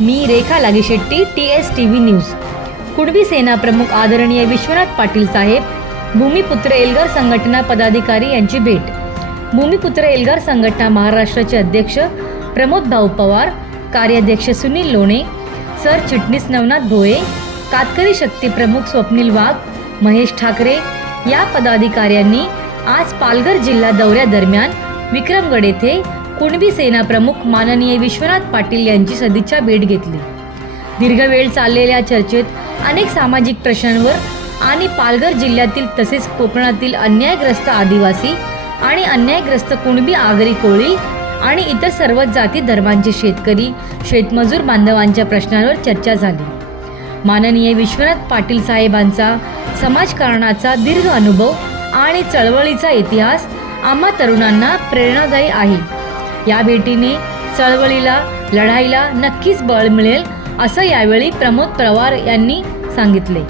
मी Rekha Lageshetty T S T V news Kunbi Sena प्रमुख आदरणीय विश्वनाथ पाटील साहेब भूमिपुत्र एल्गार संघटना पदाधिकारी यांची भेट. भूमिपुत्र एल्गार संघटना महाराष्ट्राचे अध्यक्ष प्रमोद भाऊ पवार कार्याध्यक्ष सुनील लोणे सर चिटणीस नवनाथ भोये कातकरी शक्ती प्रमुख स्वप्नील वाघ महेश ठाकरे या पदाधिकाऱ्यांनी आज पालघर जिल्हा दौऱ्यादरम्यान विक्रमगड येथे कुणबी सेना प्रमुख माननीय विश्वनाथ पाटील यांची सदिच्छा भेट घेतली. दीर्घ वेळ चाललेल्या चर्चेत अनेक सामाजिक प्रश्नांवर आणि पालघर जिल्ह्यातील तसेच कोकणातील अन्यायग्रस्त आदिवासी आणि अन्यायग्रस्त कुणबी आगरी कोळी आणि इतर सर्व जाती धर्मांचे शेतकरी शेतमजूर बांधवांच्या प्रश्नांवर चर्चा झाली. माननीय विश्वनाथ पाटील साहेबांचा समाजकारणाचा दीर्घ अनुभव आणि चळवळीचा इतिहास आम्हा तरुणांना प्रेरणादायी आहे. या भेटीने चळवळीला लढाईला नक्कीच बळ मिळेल असं यावेळी प्रमोद पवार यांनी सांगितले.